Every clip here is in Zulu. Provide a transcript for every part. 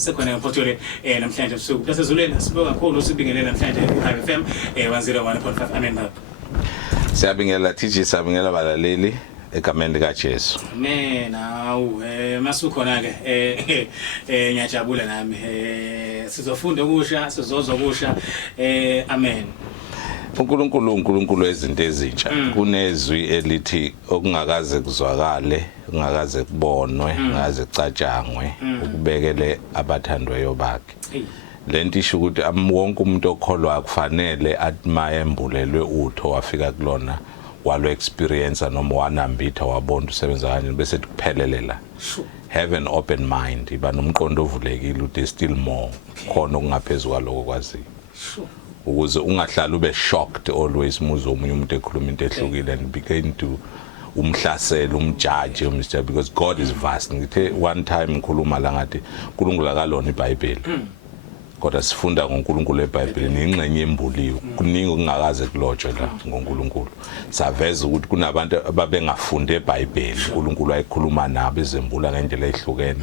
sekhona ngempotole namhlanje ebusuku bese Zuleni sibonga kakhulu sibingelela namhlanje eHive FM 101.5 amen. Siyabingela TG, siyabingela balaleli egameni lika Jesu. Nawu masukhona ke ngiyajabula nami sizofunda okusha sizozwa okusha amen. uNkulunkulu ezinto ezintsha kunezwi elithi okungakaze kuzwakale ungakaze kubonwe ngaze kucatshangwe ukubekele abathandweyo bakhe. Lento isho ukuthi wonke umuntu okholwa kufanele athi mayembulelwe utho wafika kulona walo experience noma wanambitha wabona usebenza kanjani bese kuphelelela. Have an open mind, iba nomqondo ovulekile uthi still more khona okungaphezulu kwaloko kwaziyo. Ukuze ungahlali ube shocked always muzo omunye umuntu ekhuluma into ehlukile and begin to umhlasela umjudge Mr. because God is vast. Ngithe one time ngikhuluma la ngathi uNkulunkulu akalona iBhayibheli. Kodwa sifunda ngoNkulunkulu eBhayibhelini ingxenye embuliwe kuningi okungakaze kulotshwe la ngoNkulunkulu. Saveza ukuthi kunabantu ababengafunde eBhayibheli uNkulunkulu ayikhuluma nabo ezembula ngendlela ehlukene.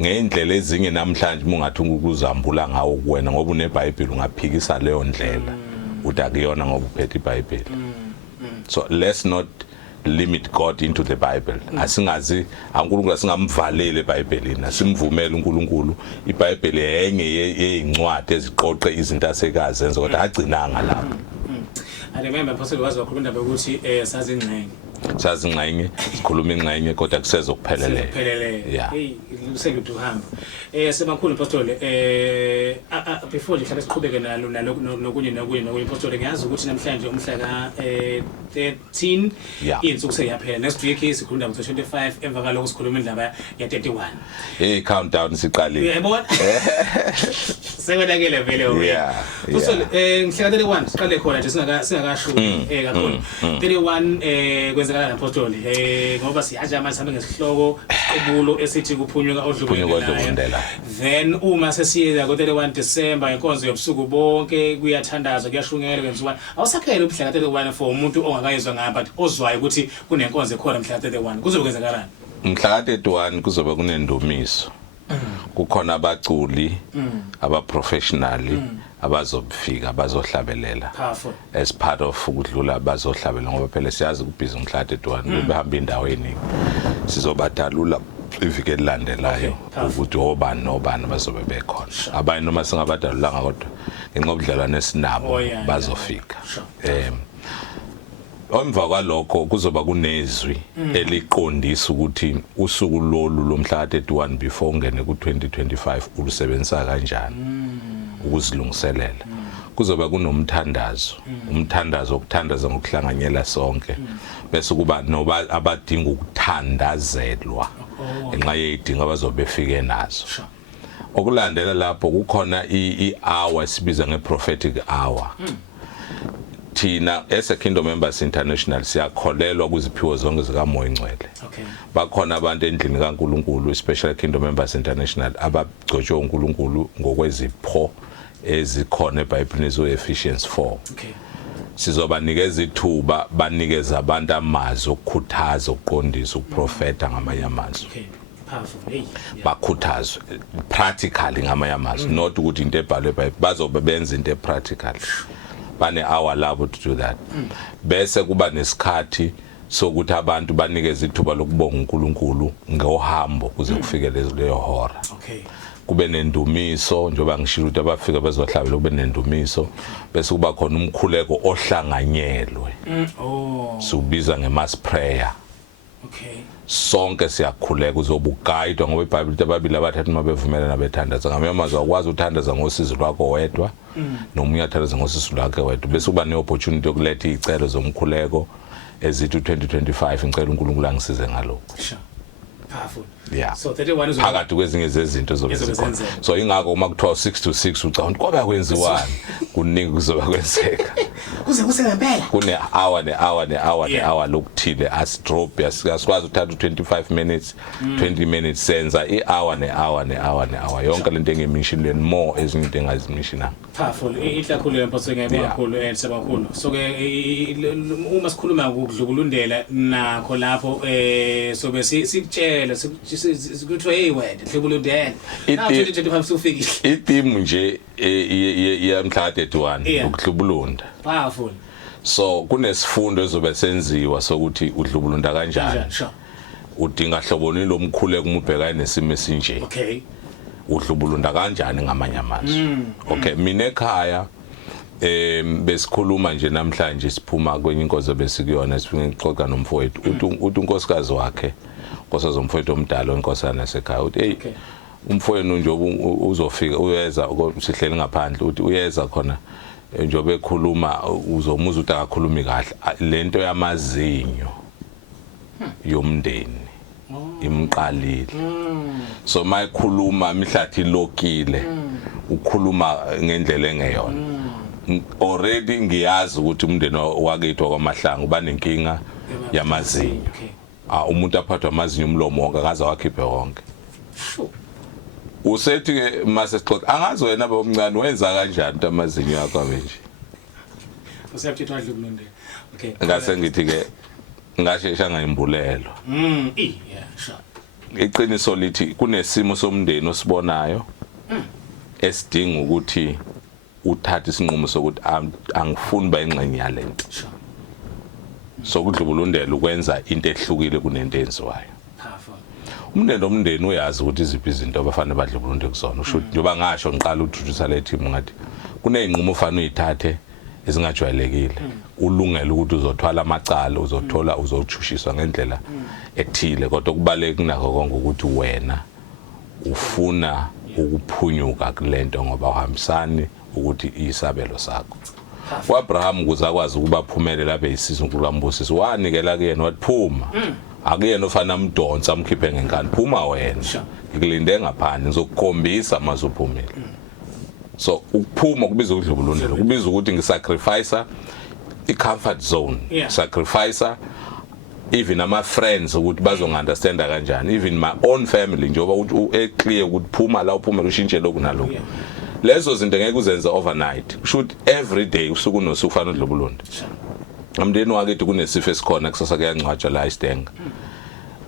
Ngendlela ezinye namhlanje mungathi ukuzambula ngawo kuwena ngoba uneBhayibheli ungaphikisa leyo ndlela uthi akuyona ngoba uphethe iBhayibheli. So let's not limit God into the Bible. Asingazi uNkulunkulu asingamvalele eBhayibhelini, asimvumele uNkulunkulu iBhayibheli yenye yezincwadi eziqoqe izinto asekazenza kodwa agcinanga lapho. I remember Apostle wazi wakhuluma indaba ukuthi sazi ingxenye sikhuluma ingxenye kodwa kusezokuphelele. Yeah. Hey luseluthi uhamba semakhulu Apostle before nje siqhubeke nalo nokunye Apostle ngiyazi ukuthi namhlanje umhla ka 13 insuku seyaphela next week sikhuluma ngo 25 emva kaloko sikhuluma indaba ya 31. Hey countdown siqalile. Yabona? Sekwedakele vele wena. Apostle ngihla 31 siqale khona nje singakasho kakhulu 31 kwenzekala Apostle ngoba siyaja manje sihambe ngesihloko ubulo esithi kuphunyuka odlubundela. Then uma sesiya ko 31 December inkonzo yobusuku bonke kuyathandazwa kuyashungelwa kwenziwa awusakhele umhla ka 31 for umuntu ongakayizwa ngapha but ozwayo ukuthi kunenkonzo ekhona mhla ka 31 kuzobe kwenzekalani? Mhla ka 31 kuzobe kunendumiso. Kukhona abaculi abaprofessionally abazofika bazohlabelela as part of ukudlula abazohlabelela ngoba phela siyazi kubhizi umhla 31 behamba indawo eningi sizobadalula iviki elilandelayo ukuthi obani nobani bazobe bekhona abanye noma singabadalulanga kodwa ngenxa yobudlelwane esinabo bazofika. Emva kwalokho kuzoba kunezwi eliqondisa ukuthi usuku lomhla 31 before ungene ku2025 ulusebenzisa kanjani ukuzilungiselela. Kuzoba kunomthandazo okuthandaza ngokuhlanganyela sonke bese kuba noba abadinga ukuthandazelwa enxa yezidingo abazobe befike nazo. Okulandela lapho kukhona i-hour esibiza nge-prophetic hour. Thina as a Kingdom Members International siyakholelwa kuziphiwo zonke zikaMoya Ngcwele. Bakhona abantu endlini kaNkulunkulu especially Kingdom Members International abagcotshwe uNkulunkulu ngokwezipho ezikhona eBhayibhelini zo-Ephesians 4. Sizobanikeza ithuba banikeza abantu amazwi okukhuthaza ukuqondisa ukuprofeta ngamanye amazwi. Bakhuthazwe practically ngamanye amazwi not ukuthi into ebhalwe eBhayibhelini bazobe benza into practical. Bane hour labo to do that. Bese kuba nesikhathi sokuthi abantu banikeze ithuba lokubonga uNkulunkulu ngohambo kuze kufike leyo hora. Kube nendumiso njengoba ngishilo ukuthi abafika bezohlabela kube nendumiso bese kuba khona umkhuleko ohlanganyelwe. Siubiza ngemass prayer. Sonke siyakhuleka uzobuguide ngoba iBhayibheli lithi ababili abathathu mabevumela nabethandaza ngamanye amazwi akwazi uthandaza ngosizo lwakho wedwa nomunye athandaza ngosizo lwakhe wedwa bese kuba neopportunity yokuletha izicelo zomkhuleko ezithi 2025 ngicela uNkulunkulu angisize ngalokho. So 31 is phakathi kwezinye zezinto zokuzikhona. So ingakho uma kuthiwa 6 to 6 ucabanga kwaba kwenziwani kuningi kuzoba kwenzeka. Kuze kusengempela. Kune hour lokuthile as drop yasikwazi uthatha 25 minutes 20 minutes senza i-hour yonke lento engemishini more ezinye into engazimishina. Powerful ihlakhulu yempotho ngiyabonga kakhulu sebakhulu. So ke uma sikhuluma ngokudlukulundela nakho lapho sobe sikutshela kuthiwa hey wena Dlubulu Dan now 2025 sofikile iteam nje yamhla 31 uDlubulunda powerful so kunesifundo ezobe senziwa sokuthi uDlubulunda kanjani udinga hloboni lomkhulu ekumubheka nesimo esinje okay uDlubulunda kanjani ngamanye amazwi okay mina ekhaya besikhuluma nje namhlanje siphuma kwenye inkonzo besikuyona sifike ngixoxa nomfowethu uthi unkosikazi wakhe nkosikazi umfowethu omdala onkosana nasekhaya uthi hey umfowenu nje uzofika uyeza sihleli ngaphandle uthi uyeza khona njobe ekhuluma uzomuza uthi akakhulumi kahle lento yamazinyo yomndeni imqalile so mayikhuluma mihlathi lokile ukhuluma ngendlela engeyona already ngiyazi ukuthi umndeni wakethu kwaMahlangu banenkinga yamazinyo umuntu aphathwa amazinyo umlomo wonke akaze wakhiphe wonke usethi ke mase sixoxa angazi wena bomncane wenza kanjani amazinyo akho nje usiyaphetha Dlubulunda okay ngase ngithi ke ngashesha ngayimbulelo yeah sure iqiniso lithi kunesimo somndeni osibonayo esidinga ukuthi uthatha isinqumo sokuthi angifuni bayingxenye yalento so kuDlubulundela ukwenza into ehlukile kunento enziwayo umndeni uyazi ukuthi iziphi izinto abafanele badlubulunde kusona usho njoba ngasho ngiqala ukuthuthisa le team ngathi kuneyinqumo ufana uyithathe ezingajwayelekile ulungele ukuthi uzothwala amacala uzothola uzotshushiswa ngendlela ethile kodwa kubaleke kunakho konke ukuthi wena ufuna ukuphunyuka kulento ngoba uhambisani ukuthi isabelo sakho uAbraham ukuze akwazi ukuba phumelela lapha isizwe uNkulunkulu wanikela kuyena wathiphuma akuyena ofana amdonsa amkhiphe ngenkani phuma wena ngikulinde ngaphandle ngizokukhombisa mazuphumile so ukuphuma kubiza ukudlubulundela kubiza ukuthi ngisacrifice i-comfort zone sacrifice even ama friends ukuthi bazongunderstanda kanjani even my own family njengoba ukuthi eclear ukuthi phuma la uphumela ushintshe lokhu nalokhu lezo zinto ngeke uzenze overnight should every day usuku nosuku ufana uDlubulunda umndeni wakethu kunesifo esikhona kusasa kuyangcwatshwa la iStenga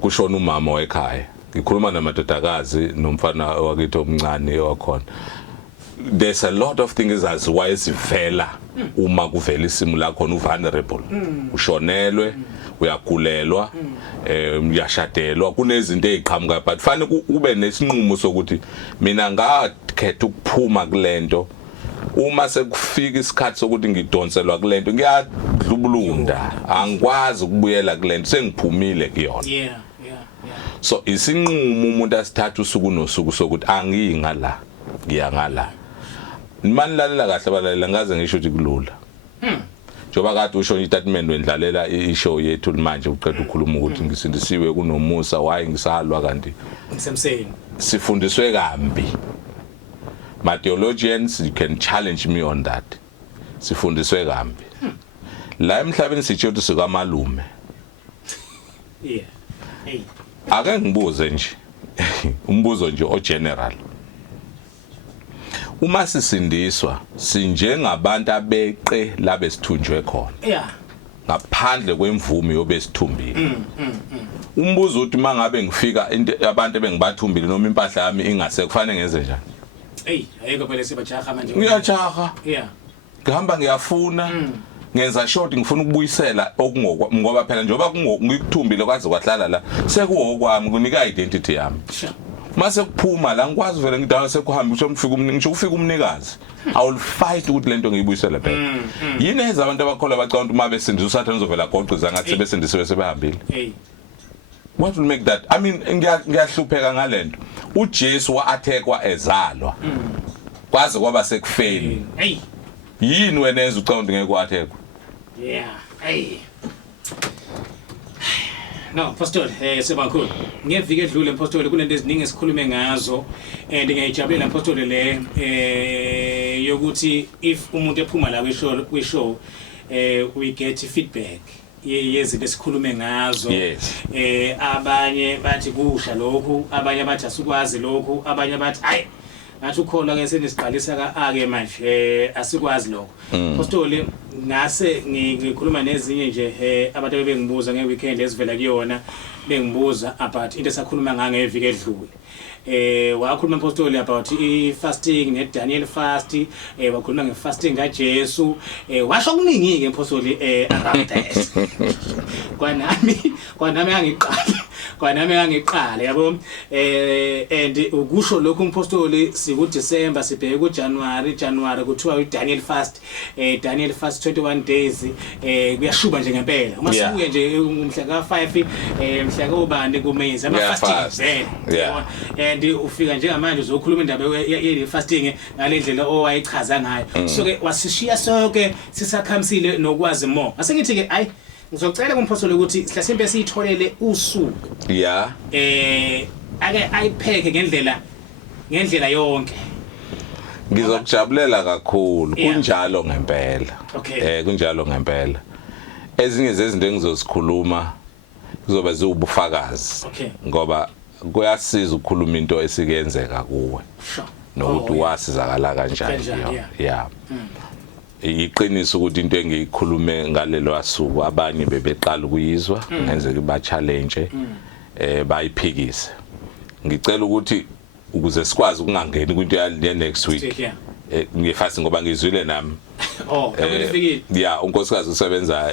kushona umama wekhaya ngikhuluma namadodakazi nomfana wakethu omncane wakhona there's a lot of things aziwayo sivela uma kuvela isimo la khona uvulnerable ushonelwe uyagulelwa uyashadelwa kunezinto eziqhamuka but fanele kube nesinqumo sokuthi mina ngakhetha ukuphuma kulento uma sekufika isikhathi sokuthi ngidonselwa kulento ngiyadlubulunda angikwazi ukubuyela kulento sengiphumile kuyona so isinqumo umuntu asithatha usuku nosuku sokuthi angiyingala ngiyangala imani lalela kahle balalela ngaze ngisho ukuthi kulula njoba kade usho istatement wendlalela ishow yethu manje uqeda ukukhuluma ukuthi ngisindisiwe kunomusa waye ngisalwa kanti ngisemseni sifundiswe kambi my theologians you can challenge me on that sifundiswe kambi la emhlabeni sitsho ukuthi sikamalume ake ngibuze nje umbuzo nje o general uma sisindiswa sinjengabantu abeqe labe sithunjwe khona ngaphandle kwemvume yobesithumbile umbuzo uthi mangabe ngifika abantu bengibathumbile noma impahla yami ingase kufanele ngenze njani ayike phela sibajaha manje ngiyajaha ngihamba ngiyafuna ngenza short ngifuna ukubuyisela ngoba phela njengoba ngikuthumbile kwaze kwahlala la sekuwokwami kunika identity yami mase kuphuma la ngikwazi vele ngidala sekuhamba ngisho kufika umnikazi I will fight ukuthi lento ngiyibuyisela back yini enza abantu abakholwa bacanga ukuthi uma besindiswa usathane uzovela goqiza ngathi sebesindisiwe sebehambile what will make that I mean ngiyahlupheka ngalento uJesu wa-attackwa ezalwa kwaze kwaba sekufeni yini wena enza ucanga ukuthi ngeke ku-attackwa no pastor sebakhulu ngeviki edlule pastor kunento eziningi esikhulume ngazo and ngiyajabulela pastor le yokuthi if umuntu ephuma la kwishow we get feedback yezinto esikhulume ngazo yes abanye bathi kusha lokhu abanye bathi asikwazi lokhu abanye bathi hayi ngathi ukholwa ke senisiqalisa ake manje asikwazi lokho Apostoli ngase ngikhuluma nezinye nje abantu bebengibuza ngeweekend esivela kuyona bengibuza about into esakhuluma ngangeviki edlule wakhuluma Apostoli about i-fasting ne-Daniel fast wakhuluma nge-fasting kaJesu washo okuningi ke Apostoli about that kwanami angiqala yabo and ukusho lokho Apostoli siku December sibheke ku January kuthiwa i-Daniel fast Daniel fast 21 days kuyashuba nje ngempela uma sibuye nje umhla ka5 mhla kobani kuMeyi ama fasting and ufika njengamanje uzokhuluma indaba ye fasting ngalendlela owayichaza ngayo so ke wasishiya sonke sisakhamisile nokwazi more asengithi ke ayi ngizocela kumpostoli ukuthi sihlasimbe siyitholele usuku ake ayipheke ngendlela yonke ngizokujabulela kakhulu kunjalo ngempela kunjalo ngempela ezinye zezinto engizosikhuluma kuzoba zibufakazi ngoba kuyasiza ukukhuluma into esikenzeka kuwe nokuthi wasizakala kanjani iqiniso ukuthi into engiyikhulume ngalelo asuku abanye bebeqala ukuyizwa ngenzeka ba challenge bayiphikise ngicela ukuthi ukuze sikwazi ukungangeni kwinto ya next week ngifasi ngoba ngizwile nami unkosikazi usebenza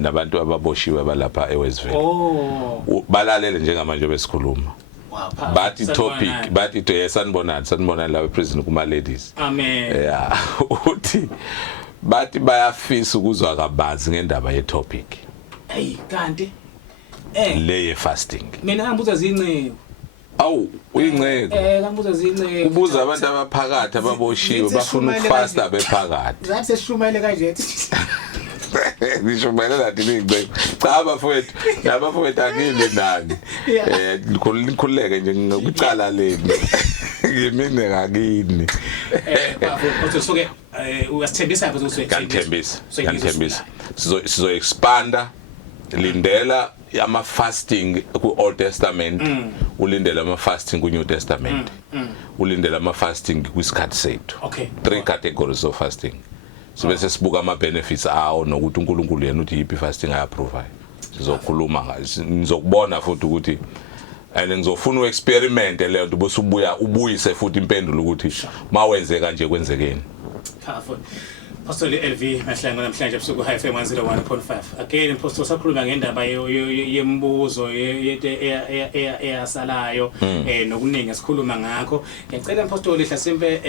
nabantu ababoshiwe balapha eWestville balalele njengamanje besikhuluma bathi topic bathi to sanibonani la prison kuma ladies amen uthi bathi bayafisa ukuzwa kabanzi ngendaba ye topic kanti le fasting mina ngibuza zinceku awu uyinceku ngibuza zinceku ubuza abantu abaphakathi ababoshiwe bafuna ukufasta bephakathi zathi seshumayele kanje ngishumayele lathi ingceku cha abafowethu akile nani likhuleke nje ngokucala leni ngimine ngakini bafowethu soke uyasithembisa phela ukuthi kanthembisa sizo expanda lindela ama fasting ku Old Testament ulindela ama fasting ku New Testament ulindela ama fasting kwisikhathi sethu 3 categories of fasting sibese sibuka ama benefits awo nokuthi uNkulunkulu yena uthi yipi fasting ayaprove sizokhuluma ngayo nizokubona futhi ukuthi and ngizofuna uexperiment leyo nto bese ubuyise futhi impendulo ukuthi mawenze kanje kwenzekeni Apostoli LV mahlanga namhlanje ebusuku High FM 101.5 again Apostoli sakhuluma ngendaba yembuzo eyasalayo nokuningi esikhuluma ngakho ngicela Apostoli hlasimpe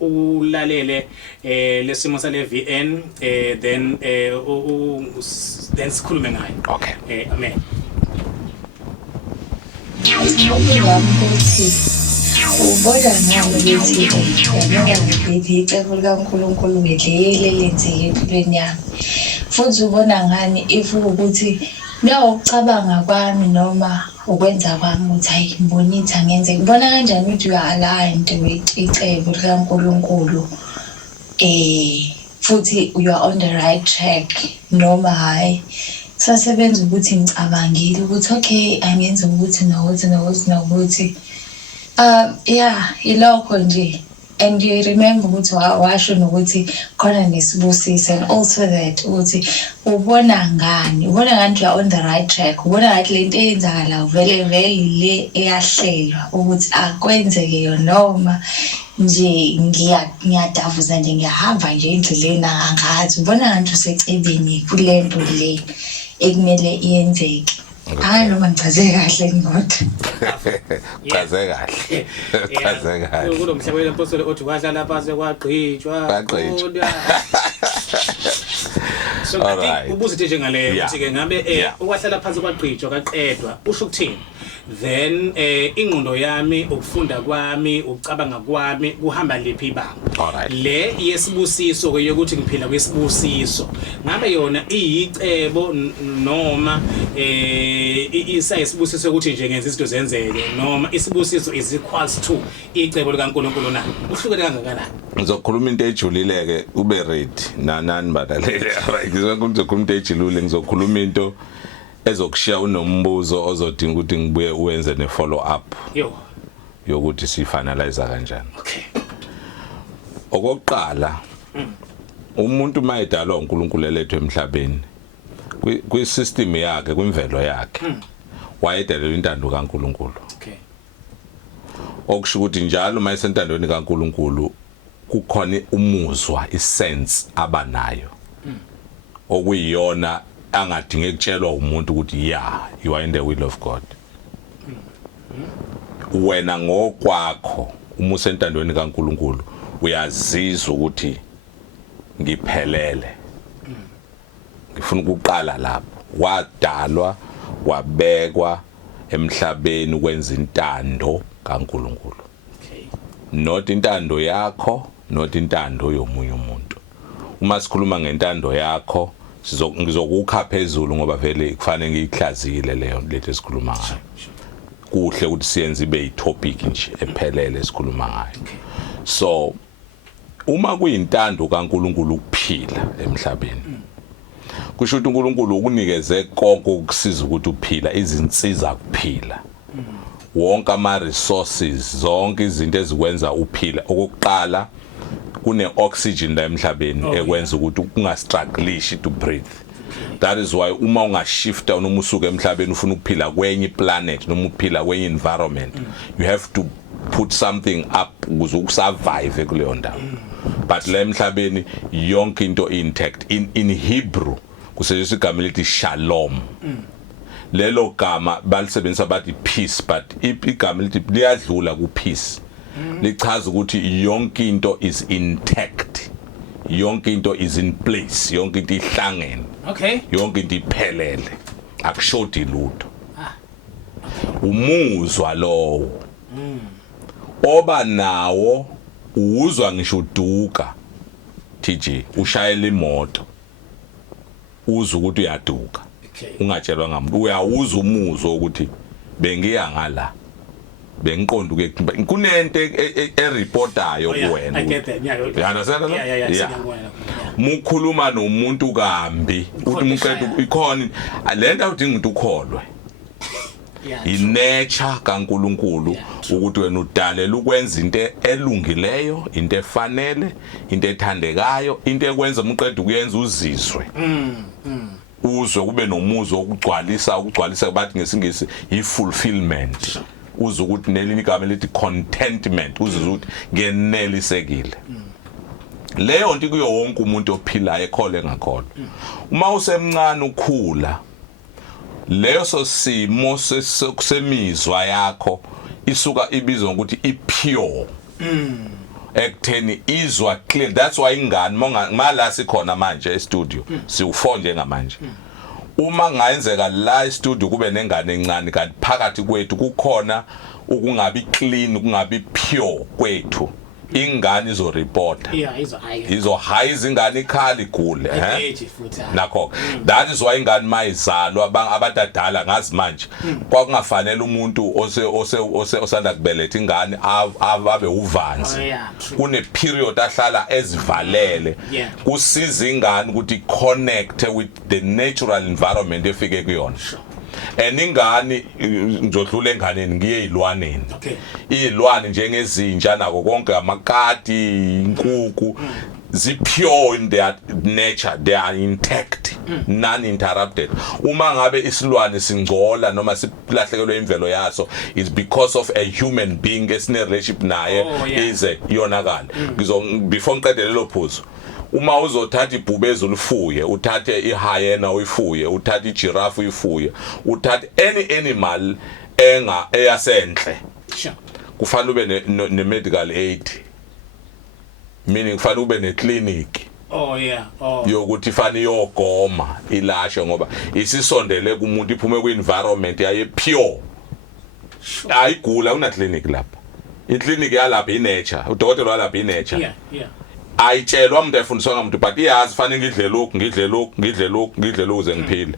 ulalele lesimo sale VN then sikhulume ngayo amen ubona ngabe ukuthi yabona icebo likaNkulunkulu ngedlele lenzeke empilweni yami futhi ubona ngani if ukuthi nawucabanga kwami noma ukwenza kwami ukuthi hayi mbonitha ngenze ngibona kanjani ukuthi uya-aligned icebo likaNkulunkulu futhi you are on the right track noma hayi sasebenza ukuthi ngicabangile ukuthi okay angenza ukuthi nokuthi ilokho nje and you remember ukuthi washo nokuthi khona nesibusiso and also that ukuthi ubona ngani you are on the right track ubona ngathi lento eyenzakala vele le eyahlelwa ukuthi akwenzeke yona noma nje ngiyadavuza nje ngiyahamba nje endleleni angazi ubona ngathi usecebeni kulento le ekumele iyenzeke noma ngichaze kahle ngodwa chaze kahle kulomhlaba wempostoli othi wadlala phansi kwagqitshwa so ubuze nje ngaleyo ukuthi ke ngabe ukwahlala phansi kwagqitshwa kaqedwa usho ukuthini then ingqondo yami ukufunda kwami ukucabanga kwami kuhamba lephi ibanga le yesibusiso ke yokuthi ngiphila kwesibusiso ngabe yona iyicebo noma isayisibusiso ukuthi nje ngenza izinto zenzeke noma isibusiso is equals to icebo likaNkulunkulu na uhlukene kangakanani ngizokhuluma into ejulile-ke ube ready nani badalele ngizokhuluma into ejulile ngizokhuluma into ezokushiya unombuzo ozodinga ukuthi ngibuye uwenze ne follow up yokuthi sifinalize kanjani. Okay. Okokuqala umuntu mayedalwa uNkulunkulu elethu emhlabeni kwi-system yakhe kwimvelo yakhe wayedelela intando kaNkulunkulu. Okay. Okusho ukuthi njalo mayesentandweni kaNkulunkulu kukhona umuzwa isense abanayo okuyiyona angadinge kutshelwa umuntu ukuthi yeah you are in the will of God. Wena ngokwakho uma usentandweni kaNkulunkulu uyazizwa ukuthi ngiphelele. Ngifuna ukuqala lapho wadalwa wabekwa emhlabeni ukwenza intando kaNkulunkulu. Okay. Not intando yakho, not intando yomunye umuntu. Uma sikhuluma ngentando yakho ngizokukha phezulu ngoba vele kufanele ngiyihlazile leyo lethe sikhuluma ngayo. Kuhle ukuthi siyenze ibe yitopic nje ephelele esikhuluma ngayo. So uma kuyintando kaNkulunkulu ukuphila emhlabeni kusho ukuthi uNkulunkulu ukunikeze konke ukusiza ukuthi uphila izinsiza kuphila wonke ama resources zonke izinto ezikwenza uphila. Okokuqala kune oxygen la emhlabeni ekwenza ukuthi ungastruggleish to breathe. That is why uma ungashifta noma usuke emhlabeni ufuna ukuphila kwenye planet noma ukuphila kwenye environment you have to put something up ukuze ukusurvive kuleyo ndawo. But la emhlabeni yonke into intact. In Hebrew kusetshenziswa igama elithi shalom. Lelo gama balisebenzisa bathi peace but igama elithi liyadlula ku peace. Lichaza ukuthi yonke into is intact. Yonke into is in place. Yonke into ihlangene. Okay. Yonke into iphelele. Akushodi lutho. Umuzwa lowo. Oba nawo uzwa ngisho uduka. TG ushayela imoto. Uzwa ukuthi uyaduka. Okay. Ungatshelwa ngamuntu uyawuza umuzwa ukuthi bengiya ngala. Bengiqonda ukuthi kunento ereportayo kuwena. I get that. Yeah. Mukhuluma nomuntu kambi uthi muqeda ikhona lento udinga ukuthi ukholwe. Inature kaNkulunkulu ukuthi wena udalela ukwenza into elungileyo, into efanele, into ethandekayo, into ekwenza umqedwe ukuyenza uzizwe. Uzwe kube nomuzwa ukugcwalisa bathi ngesingisi i-fulfillment. Uzwe ukuthi nelinye igama lithi contentment, uzwe ukuthi ngenelisekile. Leyo nto kuyo wonke umuntu ophilayo ekhole ngakholwa. Uma usemncane ukhula leyo sosimo semizwa yakho isuka ibizwa ukuthi i-pure. Ekutheni izwa clear. That's why ingane mala sikhona manje e-studio siufonje ngamanje. Uma ngayenzeka la e-studio kube nengane encane kanti phakathi kwethu kukhona ukungabi clean ukungabi pure kwethu. Ingane izoreporta. Izohaya izingane ikhali igule nakho. That is why ingane mayizalwa abadala ngazi manje kwakungafanele umuntu osanda kubeletha ingane abe uvanzi. Kune period ahlala ezivalele kusiza ingane ukuthi connect with the natural environment efike kuyona. Ingane ngizodlula enganeni ngiye izilwaneni. Izilwane njengezinja nako konke amakati inkukhu pure in their nature, they are intact, non-interrupted. Uma ngabe isilwane singcola noma silahlekelwe imvelo yaso is because of a human being esine relationship naye ize iyonakala. Before ngiqede lelo phuzu uma uzothatha ibhubezi ulifuye uthathe ihyena uyifuye uthathe ijiraffe uyifuye uthathe any animal eyasenhle kufanele ube ne medical aid, meaning kufanele ube ne clinic yokuthi fanele yogoma ilashe ngoba isisondele kumuntu iphume kwi-environment yaye pure ayigula una clinic lapha. I-clinic yalapha i-nature, udokotela walapha i-nature. Ayitshelwa umuntu efundiswa ngamuntu but iyazi fanele ngidle lokhu ze ngiphile.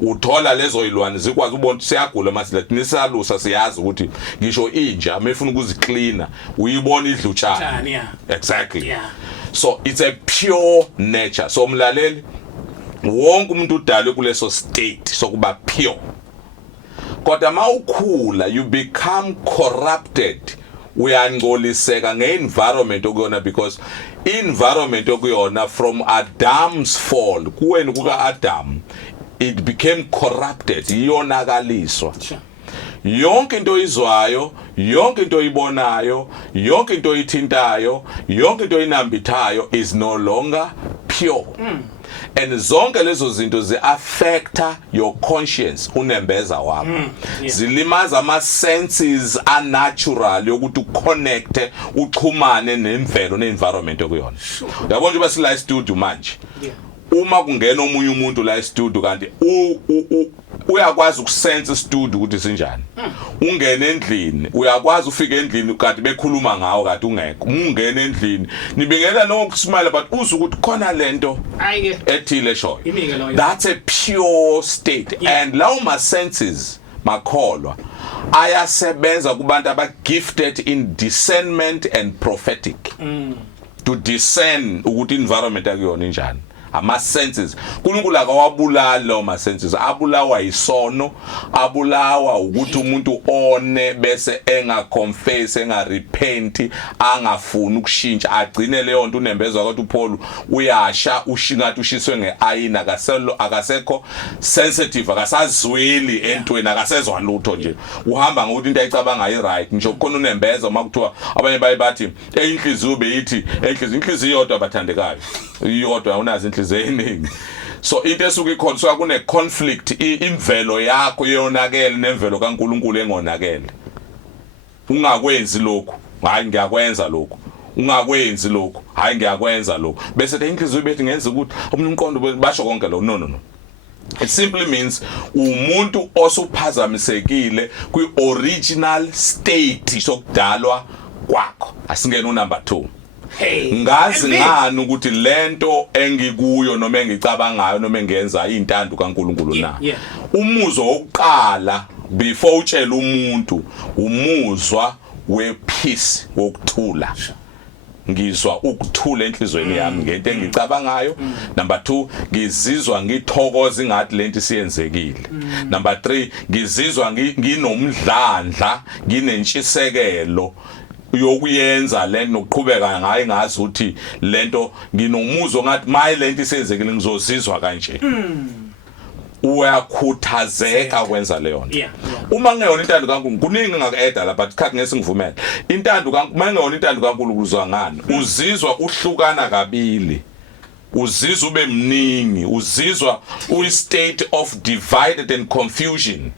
Uthola lezo izilwane zikwazi ubona siyagula mase nisalusa siyazi ukuthi ngisho inja amefuna ukuzicleana uyibona idlutshana. Exactly. So it's a pure nature. So mlaleli wonke umuntu udalwe kuleso state sokuba pure. Kodwa mawukhula you become corrupted uyangcoliseka nge-environment okuyona because environment okuyona from Adam's fall kuweni kuka-Adam it became corrupted iyonakaliswa yonke into izwayo yonke into ibonayo yonke into ithintayo yonke into inambithayo is no longer pure and zonke lezo zinto zi-affecta your conscience unembeza wakho zilimaza ama-senses a-natural yokuthi uconnecte uchumane nemvelo ne-environment okuyona yabona nje basila studio manje uma kungena omunye umuntu la e-studio kanti uyakwazi ukusense studio ukuthi sinjani ungena endlini uyakwazi ufika endlini kanti bekhuluma ngawo kanti ungekho ungena endlini nibingela nokusmile but uza ukuthi khona lento ethile shoyo that's a pure state and lawo ma senses makholwa ayasebenza kubantu aba-gifted in discernment and prophetic to discern ukuthi environment akuyona injani ama-senses uNkulunkulu akawabulali lawo ma-senses abulawa yisono abulawa ukuthi umuntu one bese engaconfess engarepenti angafuni ukushintsha agcine leyo nto unembezwa ukuthi uPaul uyasha ushingathi ushiswe ngeayina akasekho sensitive akasazweli entweni akasezwa lutho nje uhamba ngokuthi into ayicabanga right ngisho khona unembeza uma kuthiwa abanye bathi inhliziyo beyithi inhliziyo yodwa abathandekayo iyodwa unazi inhliziyo eningi so into esuke ikhona so kune conflict imvelo yakho yonakele nemvelo kaNkuluNkulu engonakele ungakwenzi lokho hayi ngiyakwenza lokho ungakwenzi lokho hayi ngiyakwenza lokho bese le inhliziyo bethi ngenza ukuthi umqondo basho konke lo no it simply means umuntu osuphazamisekile kwi-original state sokudalwa kwakho asingena unumber 2 ngazi ngani ukuthi lento engikuyo noma engicabangayo noma engenza intando kaNkuluNkulu na umuzwa wokuqala before utshela umuntu umuzwa wepeace wokuthula ngizwa ukuthula enhlizweni yami ngento engicabangayo number 2 ngizizwa ngithokoza ingathi lento siyenzekile number 3 ngizizwa nginomdlandla nginentshisekelo yokuyenza lento nokuqhubeka ngayo ngazi ukuthi lento nginomuzwa ngathi maye lento isenzekile ngizozizwa kanje uyakhuthazeka kwenza leyo nto uma ngeyona intando kaNkulunkulu kuningi ngakeda la but khathi ngesingivumela intando kaNkulunkulu mangeyona intando kaNkulunkulu uzwa ngani uzizwa uhlukana kabili uzizwa ube mningi uzizwa uyi-state of divided and confusion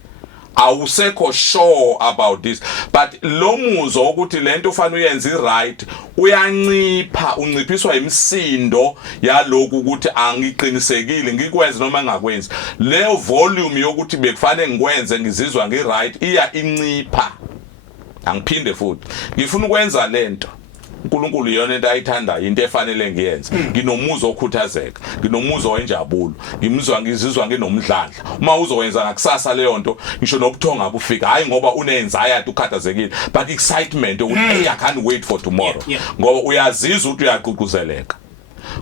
awusekho sure about this but lo muzwa ukuthi lento ufanele uyenze right uyancipha unciphiswa imisindo yalokhu ukuthi angiqinisekile ngikwenze noma ngakwenzi leyo volume yokuthi bekufanele ngikwenze ngizizwa ngiright iya incipha angiphinde futhi ngifuna ukwenza lento uNkulunkulu yona into ayithandayo into efanele ngiyenze nginomuzwa okhuthazeka nginomuzwa wenjabulo ngizizwa nginomdlandla uma uzowenza ngakusasa leyo nto ngisho nobuthonga bufika hayi ngoba une-anxiety ukhathazekile but excitement ukuthi hey I can't wait for tomorrow ngoba uyazizwa ukuthi uyaqhuquzeleka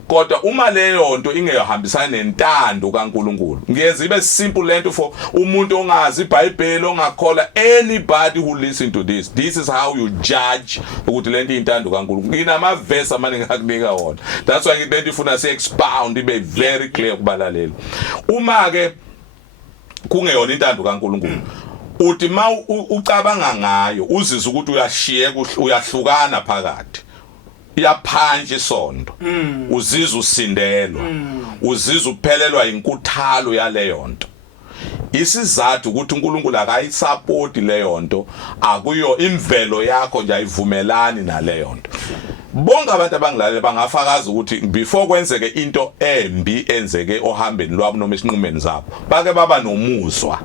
kodwa uma leyo nto ingehambisana nentando kaNkulunkulu ngiyenza ibe simple lento for umuntu ongazi iBhayibheli ongakholwa anybody who listen to this is how you judge ukuthi lento intando kaNkulunkulu inama verse amaningi akunika wona that's why ngilento ifuna si-expound ibe very clear kubalaleli uma ke kungeyona intando kaNkulunkulu uthi ma ucabanga ngayo uzizwa ukuthi uyashiyeka uyahlukana phakathi iyaphanja isondo uzizwa usindelwa uzizwa uphelelwa inkuthalo yaleyo nto isizathu ukuthi uNkulunkulu akayisupport leyo nto akuyo imvelo yakho nje ayivumelani naleyo nto bonke abantu abangilalela bangafakaza ukuthi before kwenzeke into embi enzeke ohambeni lwabo noma esinqumeni zabo bake baba nomuzwa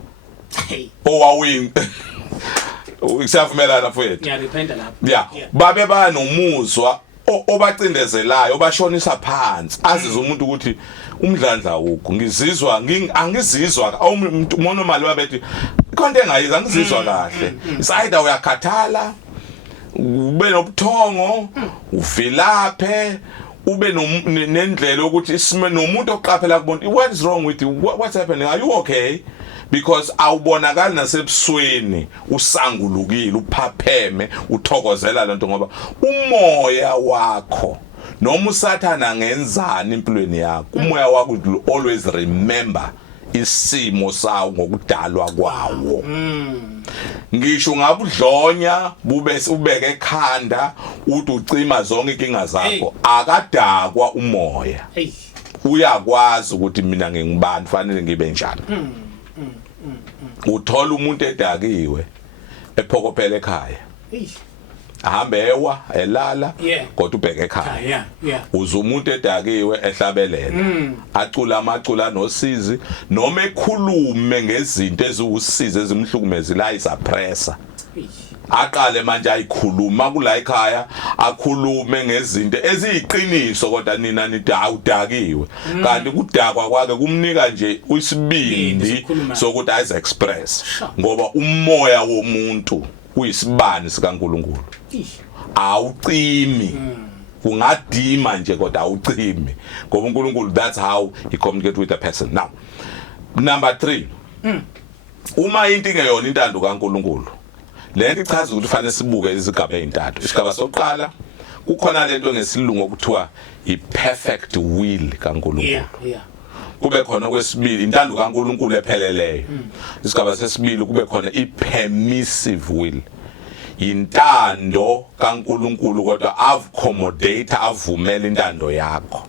owawini Usavumelana mfowethu ngiyarependa lapho babe banomuzwa obacindezelayo bashonisa phansi azizwe umuntu ukuthi umdlandla ukho ngizizwa angizizwa umuntu normally wabethi konke engayiza ngizizwa kahle isayida uyakhathala ube nobuthongo uvilaphe ube nendlela ukuthi isime nomuntu oqaphela kubona what is wrong with you what's happening are you okay because awubonakali nasebusweni usangulukile uphapheme uthokozela lento ngoba umoya wakho noma usathana ngenzani empilweni yakho umoya wakho will always remember isimo sawo ngokudalwa kwawo ngisho ngabudlonya bube ubeke ekhanda uthi ucima zonke inkinga zakho akadakwa umoya uyakwazi ukuthi mina ngingibani fanele ngibe njani uthola umuntu edakiwe ephokophela ekhaya ahambe ewa elala kodwa ubheke ekhaya uze umuntu edakiwe ehlabelela acula amacula nosizi noma ekhulume ngezinto eziwusizo ezimhlukumeza la isuppressor aqale manje ayikhuluma kula ekhaya akhulume ngezinto eziyiqiniso kodwa nina nithi awudakiwe kanti kudakwa kwake kumnika nje isibindi sokuthi ayize express ngoba umoya womuntu uyisibani sikaNkulunkulu awucimi ungadima nje kodwa awucimi ngoba uNkulunkulu that's how he communicate with a person. Now number 3 uma into ingeyona intando kaNkulunkulu lento ichaza ukuthi kufanele sibuke izigaba ezintathu. Isigaba sokuqala kukhona lento ngesilungu okuthiwa i-perfect will kaNkulunkulu. Kube khona kwesibili intando kaNkulunkulu epheleleyo. Isigaba sesibili kube khona i-permissive will. Intando kaNkulunkulu kodwa accommodate avumela intando yakho.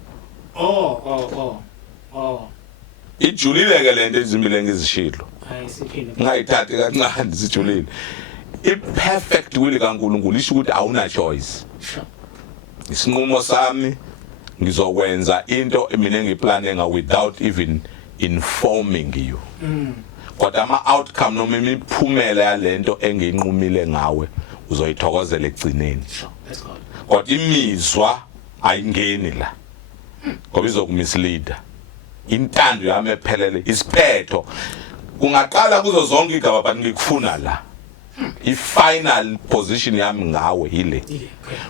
Ijulile ke lento ezimbili engizishilo. Ngayithathi kancane sijulile. I-perfect will kaNkulunkulu isho ukuthi awuna choice. Isinqumo sami ngizokwenza into mina engiplane without even informing you. Kodwa ama outcome noma imiphumela yalento engiyinqumile ngawe uzoyithokozela egcineni. Kodwa imizwa ayingeni la. Ngoba izokumisleader. Intando yami ephelele isiphetho kungaqala kuzo zonke igaba but ngikufuna la. I-final position yami ngawe yile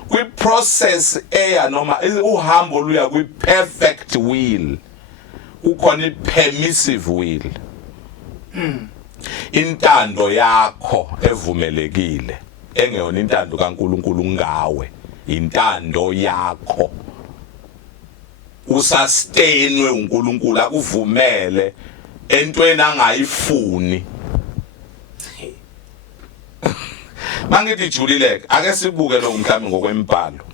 kwi-process eya noma uhambo luya kwi-perfect will ukhona i-permissive will intando yakho evumelekile engeyona intando kaNkulunkulu ngawe intando yakho usustainwe uNkulunkulu akuvumele entweni angayifuni. Mangithi julile ake sibuke lo mhlawumbe ngokwembhalo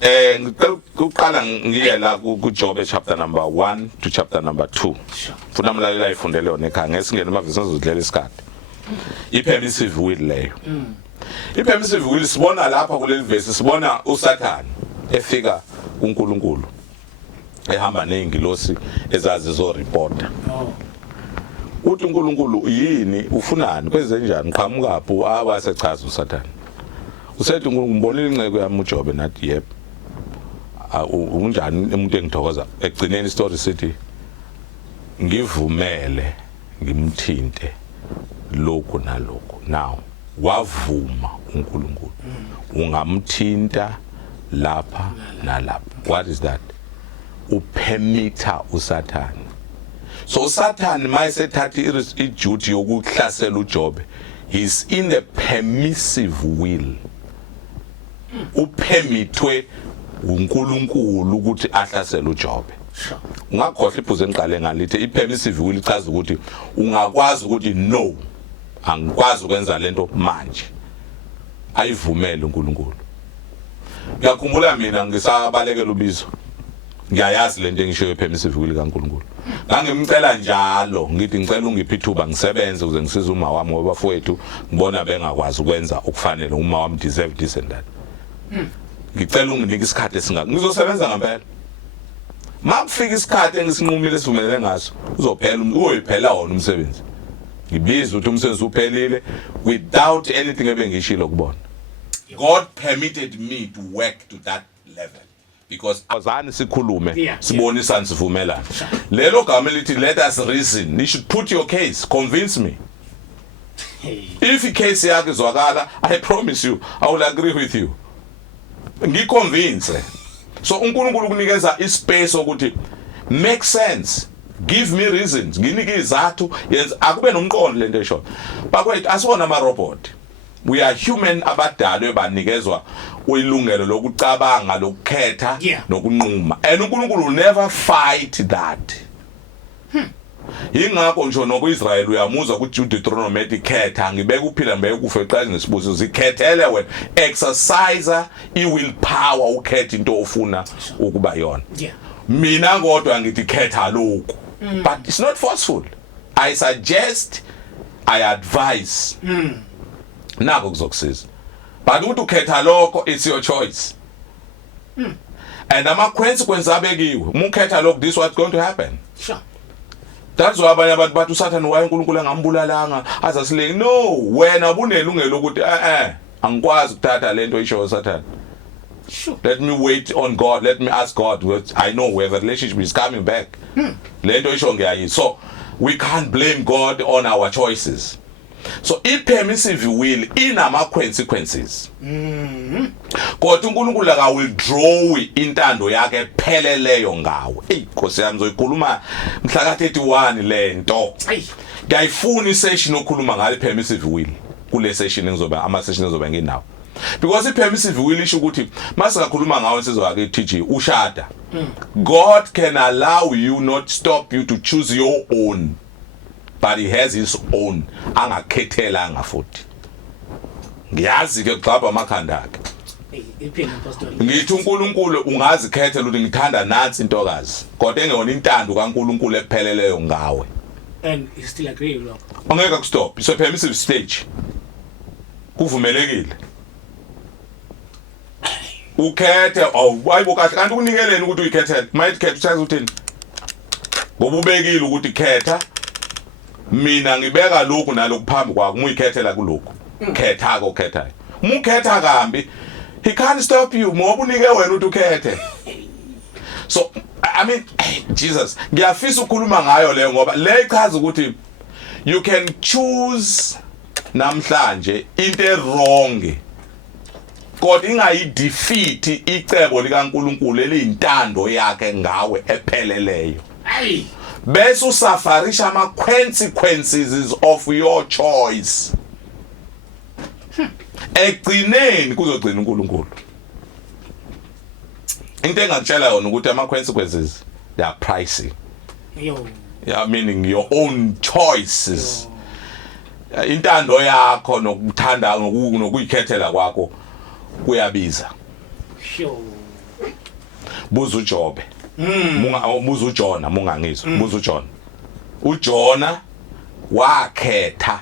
ngicela ngiye la ku Job chapter number 1 to chapter number 2 funa mlalela ifundele yona ekhaya ngesingene amavesi azodlela isikhathi i-permissive will leyo i-permissive will sibona lapha kuleli vesi sibona uSathane efika uNkulunkulu ehamba nezingilosi ezazi zo reporter uthi uNkulunkulu yini ufunani kwenze njani qhamukaphi awasechaza uSathane usethi uNkulunkulu ngibonile inceke yami uJobe nathi yep unjani umuntu engithokoza egcineni story sithi ngivumele ngimthinte lokho nalokho now wavuma uNkulunkulu ungamthinta lapha nalapha. What is that? Upermita uSathane. So uSathane mayisethatha iduty yokuhlasela uJobe he's in the permissive will. Upermitwe uNkulunkulu ukuthi ahlasele uJobe. Ungakhohle iphuzu engiqale ngalithi i-permissive will ichaza ukuthi ungakwazi ukuthi no angikwazi ukwenza lento manje ayivumele uNkulunkulu. Ngiyakhumbula mina ngisabalekela ubizo ngiyayazi lento engisho ye-permissive will kaNkulunkulu ngangimcela njalo ngithi ngicela ungiphe ithuba ngisebenze ukuze ngisize uma wami ngoba bafowethu ngibona bengakwazi ukwenza okufanele uma wami deserve this and that. Ngicela unginike isikhathi esingaka ngizosebenza ngempela makufika isikhathi engisinqumile sivumelene ngaso uzoyiphela wona umsebenzi ngibiza ukuthi umsebenzi uphelile without anything ebengishilo kubona. God permitted me to work to that level because azani sikhulume sibonisa sivumelana lelo gama lithi let us reason. You should put your case, convince me. If the case yakhe izwakala I promise you I will agree with you. Ngiconvince. So uNkulunkulu kunikeza ispace ukuthi make sense give me reasons, nginike izathu, yenza akube nomqondo lento esho. Bakwethu asibona ama robot. We are human abadalwe banikezwa uyilungelo lokucabanga lokukhetha nokunquma. And uNkulunkulu will never fight that. Ingakho nje nokuIsrael uyamuzwa ku Deuteronomy ethi khetha ngibeka uphila ngibeka ufe eqaleni nesibuzo zikhethele wena exercise iwill power ukhetha into ofuna ukuba yona. Mina kodwa ngithi khetha lokho. But it's not forceful. I suggest, I advise. Nako kuzokusiza. But ukuthi ukhetha lokho it's your choice. And ama consequences abekiwe. Ukhetha lokho this what's going to happen. Sure. That's why abanye abantu bathi uSathane waye uNkulunkulu engambulalanga azasilenge. No, wena bunelungelo ukuthi angikwazi ukuthatha lento isho uSathane. Sure. Let me wait on God. Let me ask God. I know where the relationship is coming back. Lento isho ngiyayi. So we can't blame God on our choices. So permissive will inama consequences. Kodwa uNkulunkulu aka withdraw intando yakhe epheleleyo ngawe. Nkosi yami ngizoyikhuluma mhla ka 31 lento. Ngiyayifuna isession okhuluma ngale permissive will. Kule session engizoba ama session engizoba nginawo. Because permissive will isho ukuthi masikakhuluma ngawo insizwa yake TG ushada. God can allow you, not stop you to choose your own. But he has his own angakhethelanga futhi. Ngiyazi ke kuxaba amakhanda akhe. Ngithi uNkulunkulu ungazikhethela ukuthi ngithanda nansi intokazi kodwa engeyona intando kaNkulunkulu epheleleyo ngawe. And you still agree lokho. Ongeka kustop. So permissive stage. Kuvumelekile. Ukhethe ayibo kahle kanti unikeleni ukuthi uyikhethele. Mayikhethe uchaza uthini? Ngoba ubekile ukuthi khetha mina ngibeka lokhu nalokhu phambi kwakho uyikhethela kulokho. Khetha ko khethayo. Ukhetha kambi he can't stop you ngoba unike wena ukuthi ukhethe. So I mean Jesus ngiyafisa ukukhuluma ngayo leyo ngoba le ichaza ukuthi you can choose namhlanje into wrong kodwa ingayi defeat icebo likaNkulunkulu eliyintando yakhe ngawe epheleleyo. Bese usafarisha ama consequences of your choice. Egcineni kuzogcina uNkulunkulu. Into engakutshela yona ukuthi ama consequences they are pricey. Yeah, meaning your own choices. Intando yakho nokuthanda nokuyikhethela kwakho kuyabiza. Sure. Buza uJobe. Buza uJona mungangizwa. Buza uJona. uJona wakhetha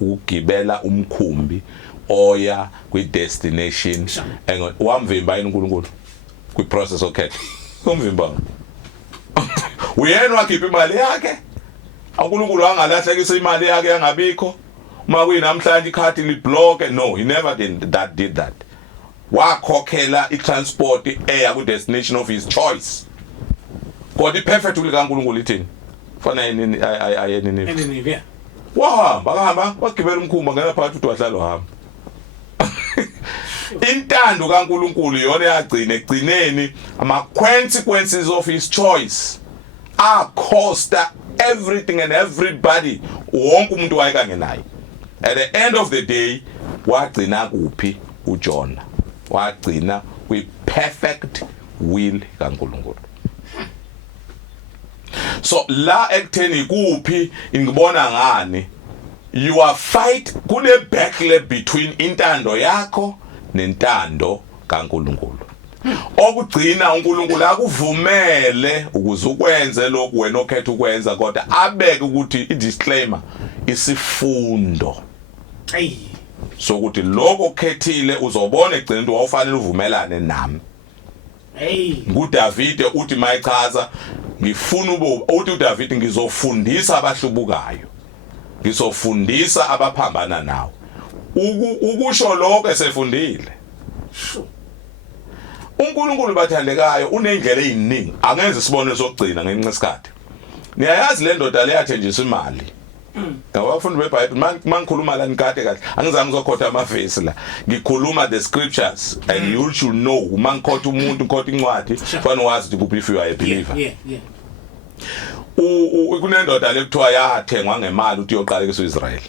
ukugibela umkhumbi oya kwi-destination wamvimba yini uNkulunkulu kwi-process okhetha umvimba uyena wakhipha imali yakhe uNkulunkulu angalahlekisa imali yakhe yangabikho uma kuyinamhlanje ikhadi liblock. No, he never did that. Wakhokhela i-transport eya ku-destination of his choice kodwa i-perfect likaNkulunkulu ithini fana ayeni wahamba wagibela umkhumbi ngena phakathi uthi wahlala wahamba. Intando kaNkulunkulu yona yagcina egcineni ama consequences of his choice are cost everything and everybody wonke umuntu wayekanye naye. At the end of the day wagcina kuphi uJona wagcina kwi perfect will kaNkulunkulu. So la ekutheni kuphi ngibona ngani you are fight kune battle between intando yakho nentando kaNkulunkulu. Okugcina uNkulunkulu akuvumele ukuze ukwenze lokhu wena okhetha ukwenza kodwa abeke ukuthi i-disclaimer isifundo. So ukuthi lokho okhethile uzobona egcina into awufanele uvumelane nami. nguDavid uthi mayichaza ngifuna uthi uDavid ngizofundisa abahlubukayo. Ngizofundisa abaphambana nawo. Ukusho lokho esefundile. uNkulunkulu bathandekayo unendlela eziningi angenze isibonelo sokugcina ngenxa isikhathi. Niyayazi le ndoda le yathenjisa imali. Abafundi beBhayibheli mangikhuluma la nikade kahle angizange ngizokhotha amavesi la ngikhuluma the scriptures and you should know mangikhotha umuntu ngikhotha incwadi fana wazi ukuthi kuphi if you are a believer. kunendoda lekuthiwa yathengwa ngemali ukuthi uyoqalekisa uIsrael.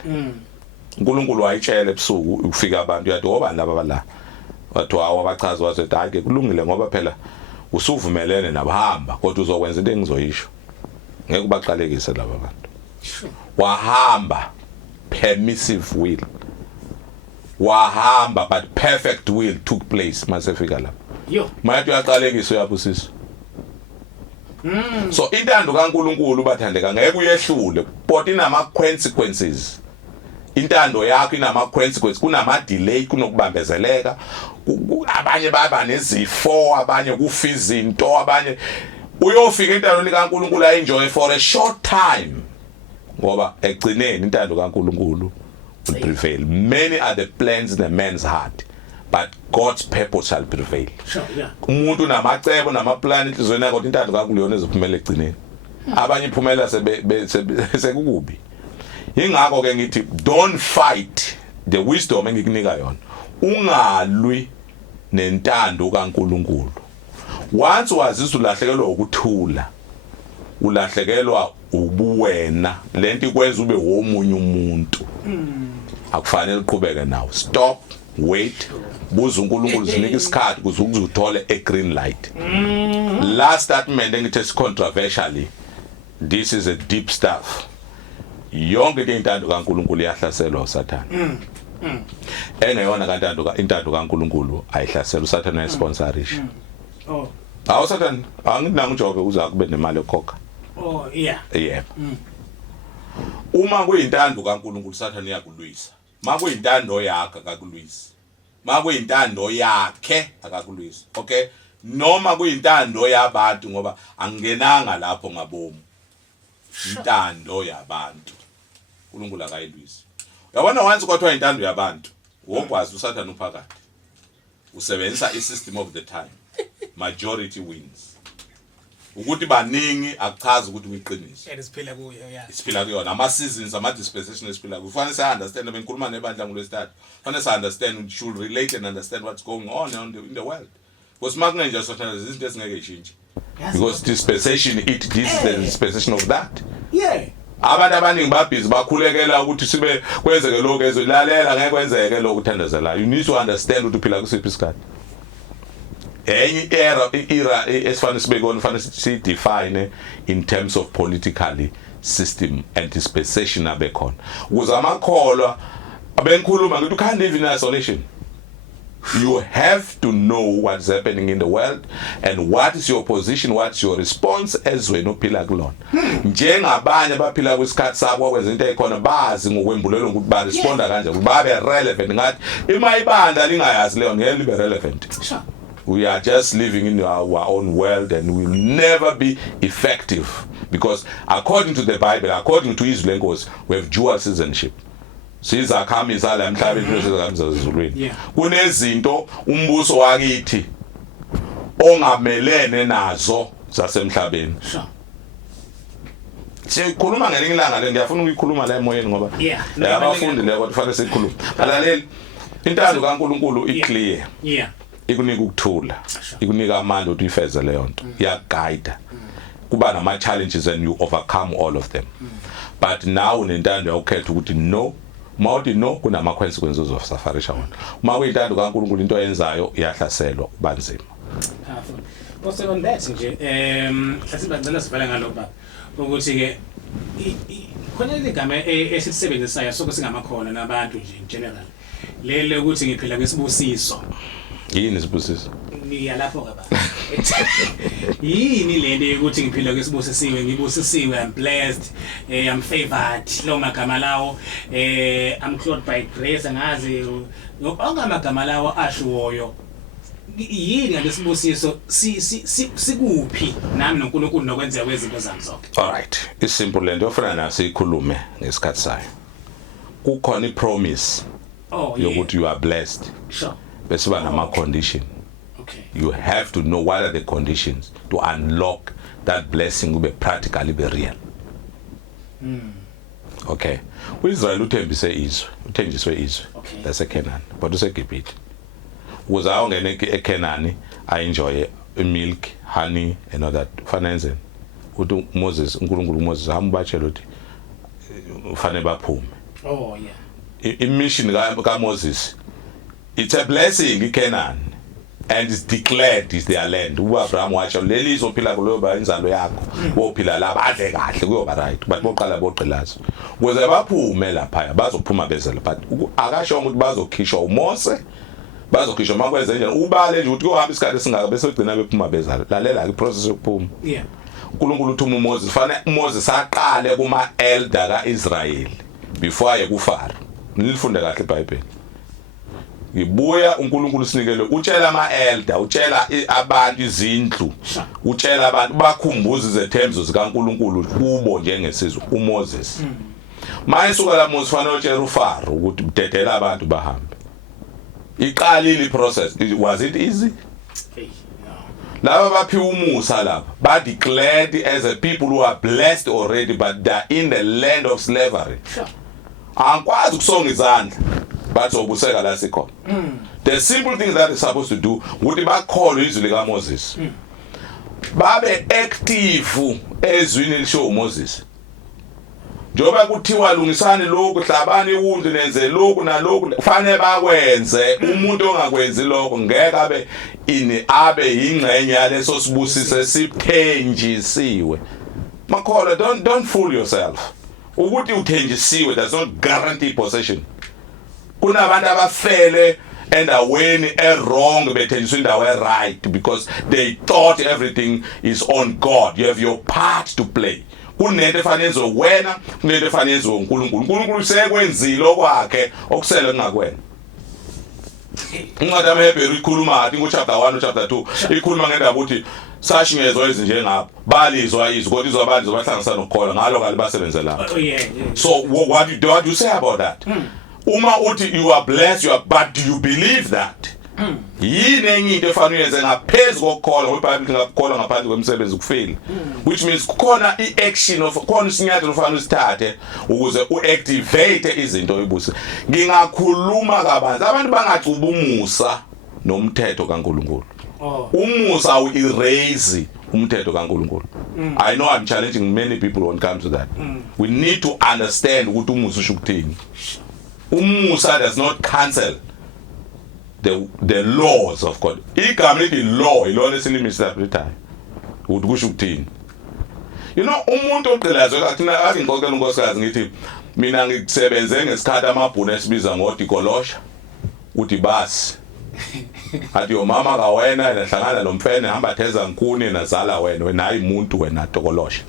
uNkulunkulu wayitshela ebusuku ukufika abantu yathi obani laba bala. Wathi awabachaza wathi hayi ke kulungile ngoba phela usuvumelene nabahamba kodwa uzokwenza into engizoyisho. Ngeke ubaqalekise laba bantu. Wahamba permissive will. Wahamba but perfect will took place masefika lapha. Yo. Mayathi uyaqalekisa uyabusisa. So intando kaNkulunkulu bathandeka ngeke uyehlule but inama consequences. Intando yakho inama consequences kunama delay kunokubambezeleka abanye baba nezifo abanye kufa izinto abanye uyofika intando kaNkulunkulu enjoy for a short time ngoba egcineni intando kaNkulunkulu will prevail. Many are the plans in a man's heart but God's purpose shall prevail. Sure, yeah. Umuntu namacebo namaplan inhlizweni yakhe intando kaNkulunkulu izophumela egcineni. Abanye iphumela sekukubi. Ingakho ke ngithi don't fight the wisdom engikunika yona. Ungalwi nentando kaNkulunkulu. Once wazisa ulahlekelwa ukuthula, ulahlekelwa ubuwena, lento ikwenza ube womunye umuntu. Akufanele uqhubeke nawo. Stop, wait. Buza uNkulunkulu sinika isikhathi ukuze uzothole a green light. Last statement engithi controversially. This is a deep stuff. Yonke intando kaNkulunkulu iyahlaselwa uSathane. Engeyona intando kaNkulunkulu ayihlasela uSathane uyasponsorisha. Oh. USathane anginanga uJobe uza kube nemali yokhokha. Oh yeah. Yeah. Uma kuyintando kaNkulunkulu uSathane uyakulwisa. Makuyintando yakhe akakulwisi. Makuyintando yakhe akakulwisi. Okay? Noma kuyintando yabantu ngoba angenanga lapho ngabomu. Intando yabantu. uNkulunkulu akayilwisi. Uyabona once kwathiwa intando yabantu, wokwazi uSathane uphakathi. Usebenzisa isystem of the time. Majority wins. Ukuthi baningi akuchaza ukuthi uyiqinise. Siphila kuyo yeah. Siphila kuyona ama seasons ama dispensation esiphila kuyo. Kufanele sa understand bengikhuluma nebandla ngolwesithathu. Kufanele sa understand we should relate and understand what's going on in the world. Because makungenja sothana izinto ezingeke ishintshe. Because dispensation this is the dispensation of that. Yeah. Abantu abaningi babhizi bakhulekela ukuthi sibe kwenzeke lokho ezolalela ngeke kwenzeke lokho uthandazela. You need to understand ukuthi uphila kusiphi isikhathi. Any era esifana sibekona fanele si define in terms of politically system and dispensation abekhona. Ukuze amakholwa abengikhuluma ngithi you can't live in isolation. You have to know what's happening in the world and what is your position, what's your response ezweni ophila kulona. Njengabanye abaphila kwisikhathi sabo kwenza into ekhona bazi ngokwembulelo ukuthi ba responda kanjani babe relevant ngathi imayibanda lingayazi leyo ngeke libe relevant. Sure. We are just living in our own world and we will never be effective because according to the Bible, according to Israel, we have dual citizenship. Siza khamisa la emhlabeni siza khamisa ezulwini. Kunezinto umbuso wakithi ongamelene nazo zasemhlabeni. Sure. Sikhuluma ngelinye ilanga le ngiyafuna ukuyikhuluma la emoyeni ngoba abafundi leko kufanele sikhulume. Balaleli intando kaNkulunkulu iclear. Yeah. Ikunika ukuthula. Ikunika amandla ukuthi uyifeze leyo nto. Iyaguide. Kuba nama challenges and you overcome all of them. But now unentando yakukhetha ukuthi no. Mawuthi no kunama consequences of safarisha wona. Uma kuyintando kaNkulunkulu into oyenzayo iyahlaselwa banzima. Also on that nje hlathi bangcela sivela ngalokho baba ukuthi ke khona igama esisebenzisayo sokusingamakhono nabantu nje in general. Lele ukuthi ngiphila kwesibusiso. Yini isibusiso? Ngiyalapho ke baba. Yini lento ukuthi ngiphila kwesibusisiwe ngibusisiwe I'm blessed I'm favored lo magama lawo I'm clothed by grace angazi ongamagama lawo ashiwoyo yini ngalesibusiso sikuphi nami noNkulunkulu nokwenzeka kwezinto zami zonke. All right, it's simple lento ofana naso ikhulume ngesikhathi sayo. Kukhona ipromise yokuthi you are blessed. Sure. Bese ba nama condition. Okay. You have to know what are the conditions to unlock that blessing ube practically be real. Okay. uIsrael uthembiswe izwe. Okay. That's a Canaan. But useGibhithe. Ukuze awungene eCanaan I enjoy milk, honey and all that. Fanele uthi Moses uNkulunkulu Moses hambachela uthi ufane baphume. Oh yeah. Mission ka Moses, it's a blessing iCanaan and it's declared is their land. uAbraham watsho leli izophila kulo ba inzalo yakho wophila la badle kahle kuyoba right but boqala boqilazo ukuze baphume lapha bazophuma bezela but akasho ukuthi bazokhishwa uMose bazokhishwa makwenze njani ubale nje ukuthi kuhamba isikhathi singaka bese ugcina bephuma bezala lalela iprocess yokuphuma. Yeah. uNkulunkulu uthuma uMoses fanele uMoses aqale kuma elder kaIsrayeli before aye kuFaro. Nilifunde kahle iBhayibheli. Ngibuya uNkulunkulu sinikele utshela ama-elder utshela abantu izindlu utshela abantu bakhumbuze izethembiso zikaNkulunkulu kubo njengesizwe uMoses. Mayisuka la Moses fanele utshela uFaro ukuthi udedela abantu bahambe. Iqalile iprocess. Was it easy? Laba baphiwa umusa lapha ba declared as a people who are blessed already but they are in the land of slavery. Angikwazi ukusonga izandla bazobuseka la sikhona. The simple thing that is supposed to do ukuthi bakholwe izwi lika Moses. Babe active ezwini lisho uMoses. Njoba kuthiwa lungisani lokhu hlabani uwundlu nenze lokhu nalokhu kufanele bakwenze umuntu ongakwenzi lokho ngeke abe ingxenye yaleso sibusise siphenjisiwe. Makholwa don't fool yourself. Ukuthi uthenjisiwe does not guarantee possession. Kunabantu abafele endaweni wrong bethenjiswa indawo right because they thought everything is on God. You have your part to play. Kunento efanele wena kunento efanele uNkulunkulu. uNkulunkulu sekwenzile okwakhe okusele kungakwena. Incwadi yamaHebheru ikhuluma ngathi chapter 1 chapter 2 ikhuluma ngendaba ukuthi sashingezwe ezinje ngapha balizwa izwi kodwa izwa balizwa bahlanganisana nokukholwa ngalo kali basebenzela. So what do you say about that? Uma uthi you are blessed but do you believe that? Yini enye into efanele yenze ngaphezulu kokukholwa ngoba iBhayibheli ngakukholwa ngaphandle kwemisebenzi kufeli. Which means kukhona iaction of khona isinyathelo ofanele usithathe ukuze uactivate izinto ebuse. Ngingakhuluma kabanzi abantu bangacuba umusa nomthetho kaNkulunkulu. Umusa u-erase umthetho kaNkulunkulu. I know I'm challenging many people when it comes to that. We need to understand ukuthi umusa usho ukuthini. Umusa does not cancel the laws of God. Igama lithi law ilona esilimisa lapha ukuthi kusho ukuthini. You know umuntu oqelazwe kathina athi ngixoxela unkosikazi ngithi mina ngikusebenze ngesikhathi amabhunu esibiza ngodikolosha uthi basi athi yo mama kawena nahlangana nomfene hamba theza nkuni nazala wena nayi umuntu wena dokolosha.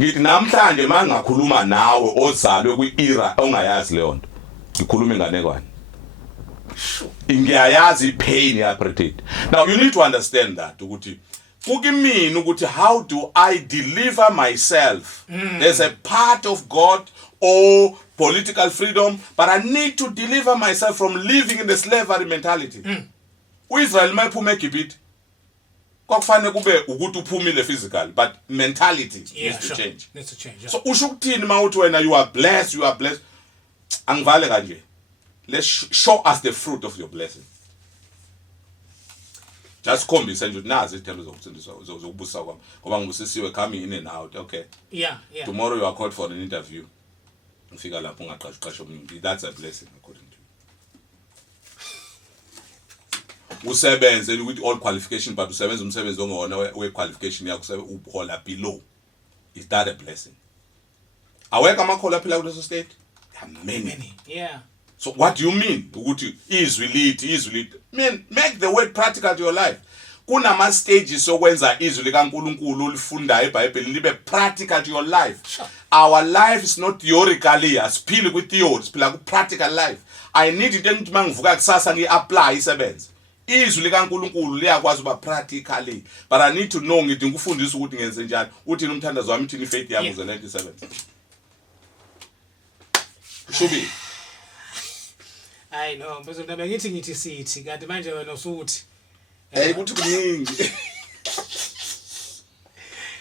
Ngithi namhlanje mangakhuluma nawe ozalwe kwi-era ongayazi leyo nto ngikhuluma inganekwane. Ngiyayazi pain yapretend. Now you need to understand that ukuthi kukimini ukuthi how do I deliver myself as a part of God or political freedom, but I need to deliver myself from living in the slavery mentality. uIsrael mayiphuma eGibhithe kwakufanele kube ukuthi uphumile physically but mentality needs to change. Yeah. So usho ukuthini mawuthi wena you are blessed angivale kanje. Let's show us the fruit of your blessing. Just khombisa nje nazi izithelo zokutsindiswa zokubusa kwami ngoba ngibusisiwe coming in and out. Okay. Yeah. Tomorrow you are called for an interview. Ngifika lapho ungaqashqa omunye. That's a blessing according to you. Usebenze with all qualification but usebenza umsebenzi ongona we-qualification yakho uhola below. Is that a blessing? Aweka amakhola phela kuleso state? Many. Yeah. So what do you mean? Ukuthi izwi lithi. Make the word practical to your life. Kunama stages sokwenza izwi likaNkulunkulu ulifundayo eBhayibheli libe practical to your life. Sure. Our life is not theoretically asiphili ku-theory, siphila ku-practical life. I need into engithi mangivuka kusasa ngi-apply isebenze. Izwi likaNkulunkulu liyakwazi uba practically, but I need to know ngithi ngikufundisa ukuthi ngenze njani. Uthini umthandazo wami, uthini ifaith yami uze 97. Kushubi. I know, but ngithi sithi kanti manje wena usuthi ukuthi kuningi.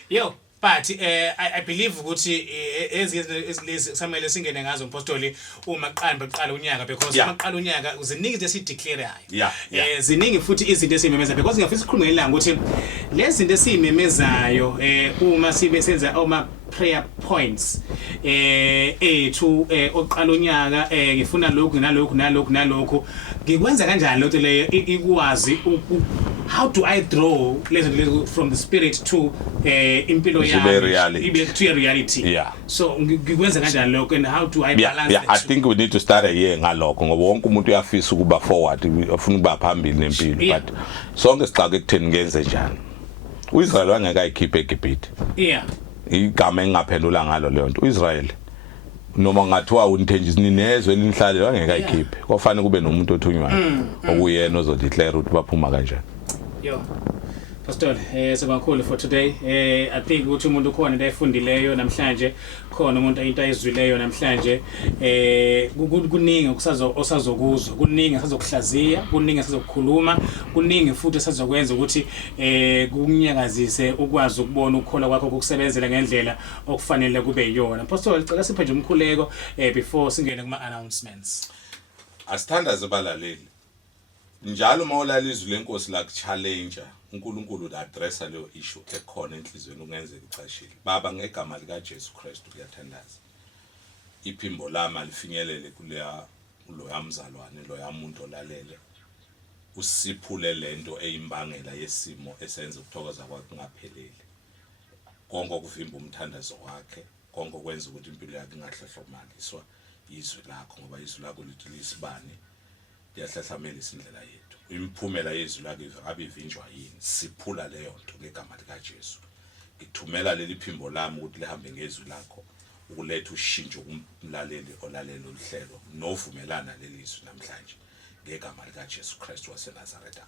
Yo, but I believe ukuthi ezinye samele singene ngazo umpostoli uma qala unyaka because uma qala unyaka ziningi izinto esideclareayo ziningi futhi izinto esimemeza because ngiyafisa sikhulume ngelanga ukuthi lezi zinto esimemezayo uma sibe senza prayer points ethu oqala unyaka ngifuna lokhu nalokhu ngikwenza kanjani lokho leyo ikwazi how do I draw lezo from the spirit to impilo yami ibe to reality so ngikwenza kanjani lokho and how do I balance I think we need to start a year ngalokho ngoba wonke umuntu uyafisa ukuba forward ufuna ukuba phambili nempilo but sonke sixake ekutheni ngenze njani uIsrael wangeke ayikhiphe eGibhithe igama engaphendula ngalo leyo nto uIsrael noma ngathiwa uNthenjisi ninezwe elinhlale wangeke ayikhiphe kufanele kube nomuntu othunywayo okuyena ozodeclare ukuthi baphuma kanjani Pastor sebakhulu for today I think ukuthi umuntu khona ndayifundileyo namhlanje khona umuntu into ayizwileyo namhlanje kuningi osazokuzwa kuningi asazokuhlaziya kuningi asazokukhuluma kuningi futhi asazokwenza ukuthi kukunyakazise ukwazi ukubona ukukhola kwakho ukusebenzela ngendlela okufanele kube yiyona Pastor ngicela siphe nje umkhuleko before singene kuma announcements asithandaze balaleli njalo mawulala izwi lenkosi la challenge uNkulunkulu la addressa leyo issue ekhona enhlizweni ungenzeka icashile baba ngegama lika Jesu Kristu kuyathandaza iphimbo lami alifinyelele kuleya lo yamzalwane lo yamuntu olalele usiphule lento eyimbangela yesimo esenza ukuthokoza kwakhe ngaphelele konke okuvimba umthandazo wakhe konke okwenza ukuthi impilo yakhe ingahlohlomaliswa izwi lakho ngoba izwi lakho lithi lisibani liyahlahlamela isindlela yethu imiphumela yezwi lakhe abivinjwa yini siphula leyo nto ngegama lika Jesu ithumela leli phimbo lami ukuthi lihambe ngezwi lakho ukuletha ushintsho kumlaleli olalela uhlelo novumelana lelizwi namhlanje ngegama lika Jesu Kristu waseNazaretha